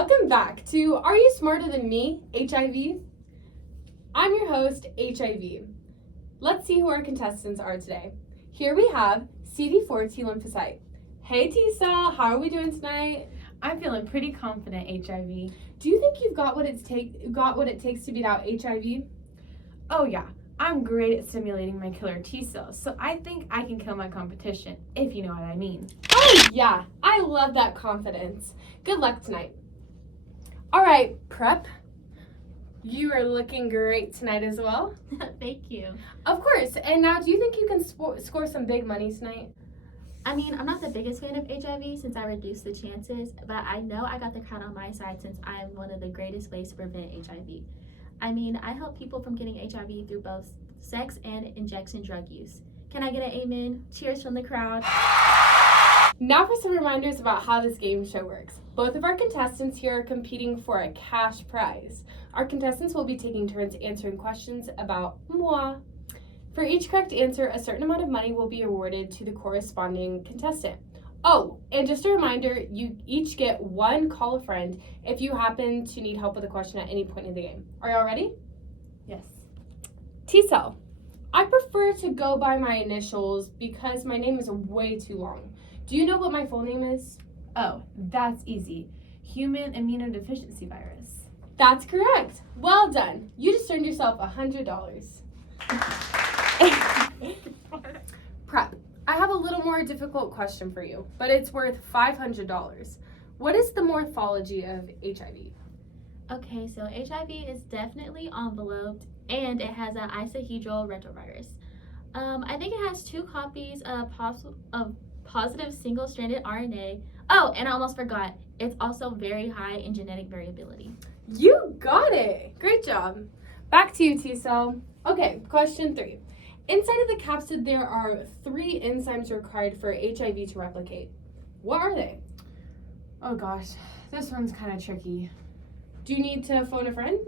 Welcome back to Are You Smarter Than Me, HIV? I'm your host, HIV. Let's see who our contestants are today. Here we have CD4 T lymphocyte. Hey Tisa, how are we doing tonight? I'm feeling pretty confident, HIV. Do you think you've got what it takes to beat out HIV? Oh yeah, I'm great at stimulating my killer T cells, so I think I can kill my competition, if you know what I mean. Oh yeah, I love that confidence. Good luck tonight. All right, Prep. You are looking great tonight as well. Thank you. Of course. And now, do you think you can score some big money tonight? I mean, I'm not the biggest fan of HIV since I reduced the chances, but I know I got the crown on my side since I'm one of the greatest ways to prevent HIV. I mean, I help people from getting HIV through both sex and injection drug use. Can I get an amen? Cheers from the crowd. Now for some reminders about how this game show works. Both of our contestants here are competing for a cash prize. Our contestants will be taking turns answering questions about moi. For each correct answer, a certain amount of money will be awarded to the corresponding contestant. Oh, and just a reminder, you each get one call a friend if you happen to need help with a question at any point in the game. Are y'all ready? Yes. T-Cell. I prefer to go by my initials because my name is way too long. Do you know what my full name is? Oh, that's easy. Human immunodeficiency virus. That's correct. Well done. You just earned yourself $100. Prep. I have a little more difficult question for you, but it's worth $500. What is the morphology of HIV? Okay, so HIV is definitely enveloped and it has an isohedral retrovirus. I think it has 2 copies of positive single-stranded RNA. Oh, and I almost forgot, it's also very high in genetic variability. You got it. Great job. Back to you, T-Cell. Okay, question 3. Inside of the capsid, there are 3 enzymes required for HIV to replicate. What are they? Oh gosh, this one's kind of tricky. Do you need to phone a friend?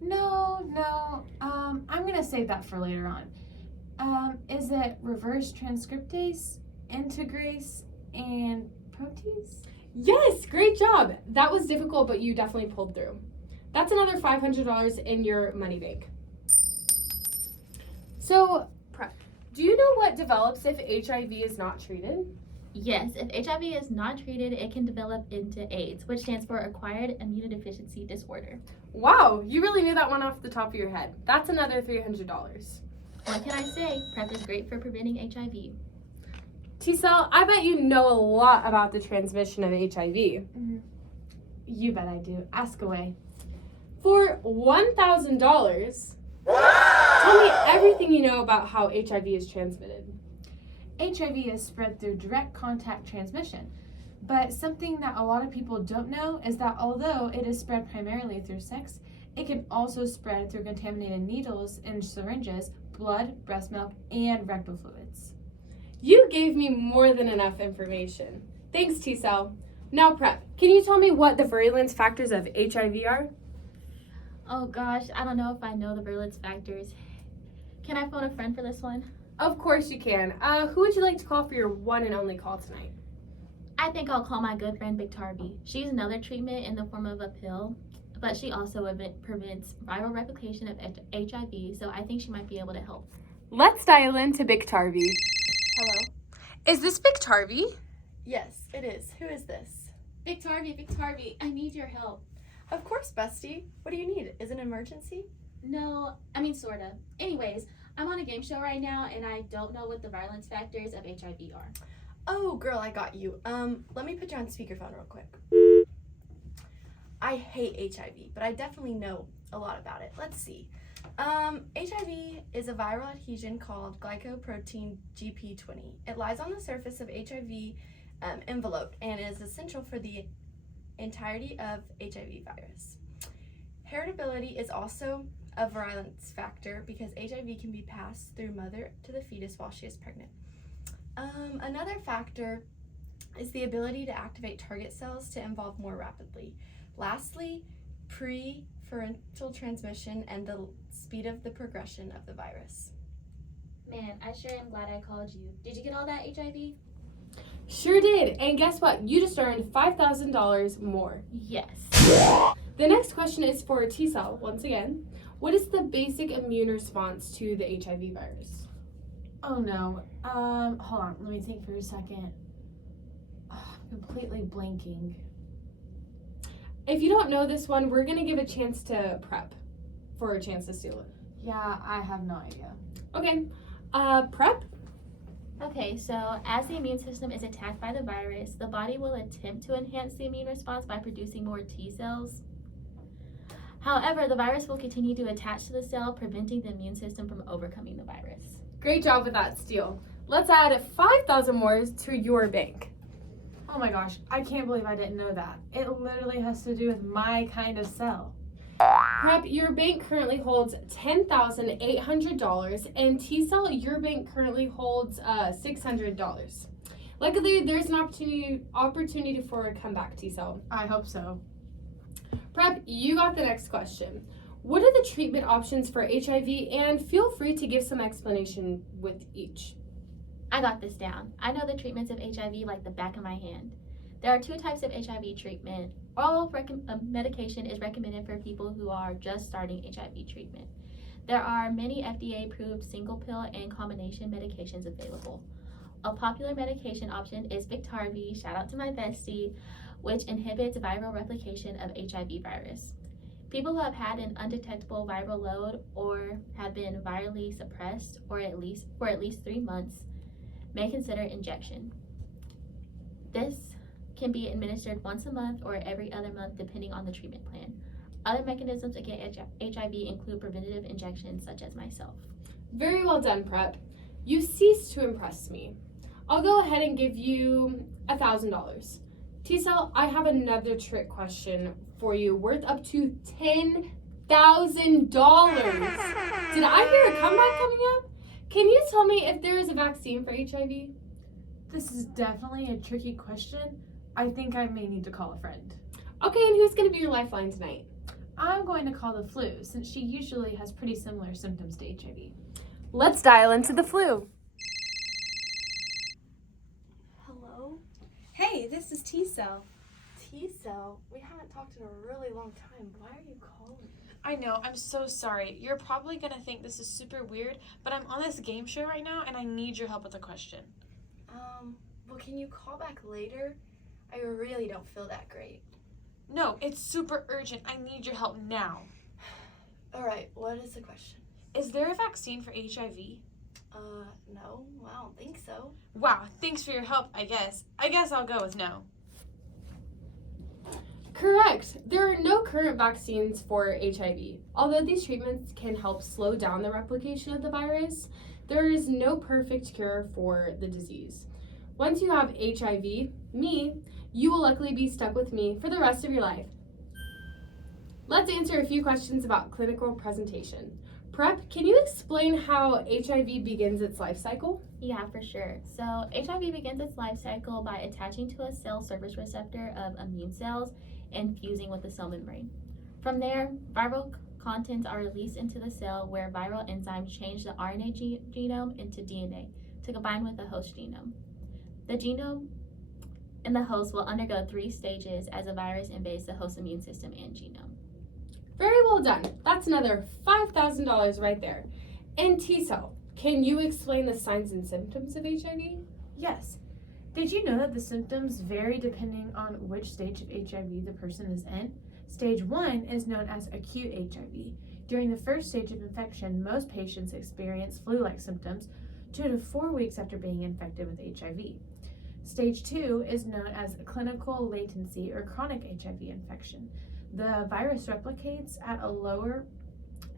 No, I'm gonna save that for later on. Is it reverse transcriptase, integrase, and protease? Yes, great job. That was difficult, but you definitely pulled through. That's another $500 in your money bank. So, Prep, do you know what develops if HIV is not treated? Yes, if HIV is not treated, it can develop into AIDS, which stands for Acquired Immunodeficiency Disorder. Wow, you really knew that one off the top of your head. That's another $300. What can I say? PrEP is great for preventing HIV. T-Cell, I bet you know a lot about the transmission of HIV. You bet I do. Ask away. For $1,000, tell me everything you know about how HIV is transmitted. HIV is spread through direct contact transmission, but something that a lot of people don't know is that although it is spread primarily through sex, it can also spread through contaminated needles and syringes, blood, breast milk, and rectal fluids. You gave me more than enough information. Thanks, T-Cell. Now, Prep, can you tell me what the virulence factors of HIV are? Oh gosh, I don't know if I know the virulence factors. Can I phone a friend for this one? Of course you can. Who would you like to call for your one and only call tonight? I think I'll call my good friend Biktarvy. She's another treatment in the form of a pill, but she also prevents viral replication of HIV, so I think she might be able to help. Let's dial in to Biktarvy. Hello? Is this Biktarvy? Yes, it is. Who is this? Biktarvy, I need your help. Of course, bestie. What do you need? Is it an emergency? No, I mean sorta. Anyways, I'm on a game show right now and I don't know what the virulence factors of HIV are. Oh, girl, I got you. Let me put you on speakerphone real quick. I hate HIV, but I definitely know a lot about it. Let's see. HIV is a viral adhesion called glycoprotein GP20. It lies on the surface of HIV envelope and is essential for the entirety of HIV virus. Heritability is also a virulence factor because HIV can be passed through mother to the fetus while she is pregnant. Another factor is the ability to activate target cells to evolve more rapidly. Lastly, preferential transmission and the speed of the progression of the virus. Man, I sure am glad I called you. Did you get all that, HIV? Sure did. And guess what? You just earned $5,000 more. Yes. The next question is for T-Cell, once again. What is the basic immune response to the HIV virus? Oh no. Hold on. Let me think for a second. I'm completely blanking. If you don't know this one, we're going to give a chance to prep for a chance to steal it. Yeah, I have no idea. Okay. Prep? Okay, so as the immune system is attacked by the virus, the body will attempt to enhance the immune response by producing more T cells. However, the virus will continue to attach to the cell, preventing the immune system from overcoming the virus. Great job with that, Steele. Let's add 5,000 more to your bank. Oh my gosh, I can't believe I didn't know that. It literally has to do with my kind of cell. Prep, your bank currently holds $10,800, and T-Cell, your bank currently holds $600. Luckily, there's an opportunity for a comeback, T-Cell. I hope so. Prep, you got the next question. What are the treatment options for HIV, and feel free to give some explanation with each. I got this down. I know the treatments of HIV like the back of my hand. There are 2 types of HIV treatment. Oral medication is recommended for people who are just starting HIV treatment. There are many FDA-approved single pill and combination medications available. A popular medication option is Biktarvy, shout out to my bestie, which inhibits viral replication of HIV virus. People who have had an undetectable viral load or have been virally suppressed for at least 3 months may consider injection. This can be administered once a month or every other month depending on the treatment plan. Other mechanisms against HIV include preventative injections such as myself. Very well done, Prep. You cease to impress me. I'll go ahead and give you $1,000. T-Cell, I have another trick question for you worth up to $10,000. Did I hear a comeback coming up? Can you tell me if there is a vaccine for HIV? This is definitely a tricky question. I think I may need to call a friend. Okay, and who's going to be your lifeline tonight? I'm going to call the flu since she usually has pretty similar symptoms to HIV. Let's dial into the flu. Hello? Hey, this is T-Cell. T-Cell? We haven't talked in a really long time. Why are you calling? I know, I'm so sorry. You're probably gonna think this is super weird, but I'm on this game show right now and I need your help with a question. Well, can you call back later? I really don't feel that great. No, it's super urgent. I need your help now. Alright, what is the question? Is there a vaccine for HIV? No, I don't think so. Wow, thanks for your help, I guess. I guess I'll go with no. Correct. There are no current vaccines for HIV. Although these treatments can help slow down the replication of the virus, there is no perfect cure for the disease. Once you have HIV, you will likely be stuck with me for the rest of your life. Let's answer a few questions about clinical presentation. Prep, can you explain how HIV begins its life cycle? Yeah, for sure. So HIV begins its life cycle by attaching to a cell surface receptor of immune cells and fusing with the cell membrane. From there, viral contents are released into the cell where viral enzymes change the RNA genome into DNA to combine with the host genome. The genome in the host will undergo 3 stages as the virus invades the host immune system and genome. Very well done. That's another $5,000 right there. And T-Cell, can you explain the signs and symptoms of HIV? Yes. Did you know that the symptoms vary depending on which stage of HIV the person is in? Stage 1 is known as acute HIV. During the first stage of infection, most patients experience flu-like symptoms 2 to 4 weeks after being infected with HIV. Stage 2 is known as clinical latency or chronic HIV infection. The virus replicates at a lower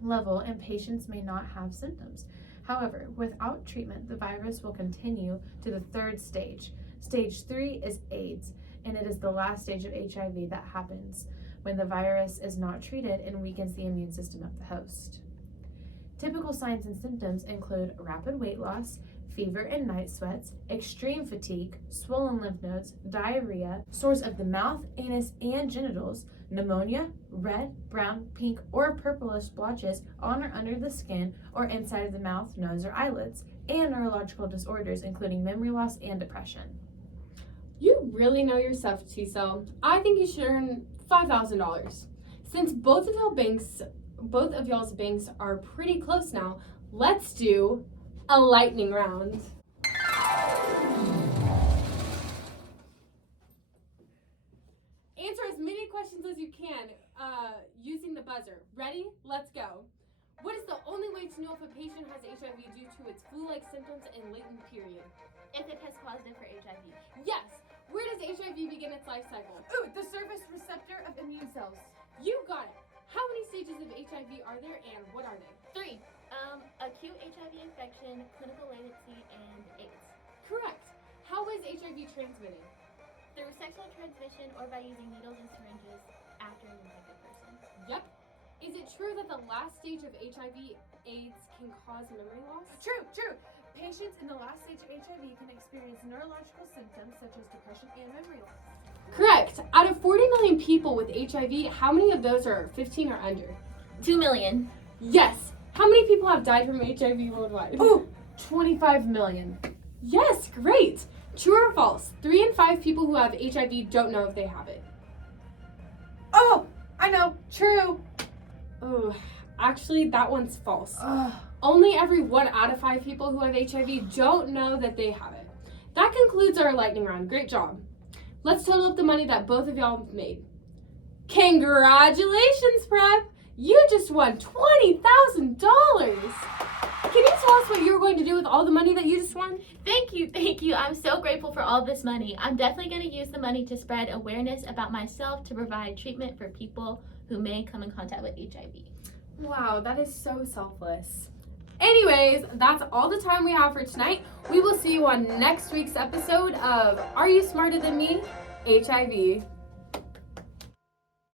level and patients may not have symptoms. However, without treatment, the virus will continue to the 3rd stage. Stage 3 is AIDS, and it is the last stage of HIV that happens when the virus is not treated and weakens the immune system of the host. Typical signs and symptoms include rapid weight loss, fever and night sweats, extreme fatigue, swollen lymph nodes, diarrhea, sores of the mouth, anus, and genitals, pneumonia, red, brown, pink, or purplish blotches on or under the skin or inside of the mouth, nose, or eyelids, and neurological disorders including memory loss and depression. You really know your stuff, T-Cell. I think you should earn $5,000. Since both of y'all's banks are pretty close now, let's do a lightning round. Answer as many questions as you can using the buzzer. Ready? Let's go. What is the only way to know if a patient has HIV due to its flu-like symptoms and latent period? If it tests positive for HIV. Yes. Where does HIV begin its life cycle? Ooh, the surface receptor of immune cells. You got it. How many stages of HIV are there and what are they? 3. Acute HIV infection, clinical latency, and AIDS. Correct. How is HIV transmitted? Through sexual transmission or by using needles and syringes after an infected person. Yep. Is it true that the last stage of HIV AIDS can cause memory loss? True. Patients in the last stage of HIV can experience neurological symptoms such as depression and memory loss. Correct. Out of 40 million people with HIV, how many of those are 15 or under? 2 million. Yes. How many people have died from HIV worldwide? Ooh, 25 million. Yes, great. True or false? 3 in 5 people who have HIV don't know if they have it. Oh, I know. True. Oh, actually, that one's false. Ugh. Only every 1 out of 5 people who have HIV don't know that they have it. That concludes our lightning round. Great job. Let's total up the money that both of y'all made. Congratulations, Prep! You just won $20,000! Can you tell us what you're going to do with all the money that you just won? Thank you. I'm so grateful for all this money. I'm definitely going to use the money to spread awareness about myself to provide treatment for people who may come in contact with HIV. Wow, that is so selfless. Anyways, that's all the time we have for tonight. We will see you on next week's episode of Are You Smarter Than Me? HIV.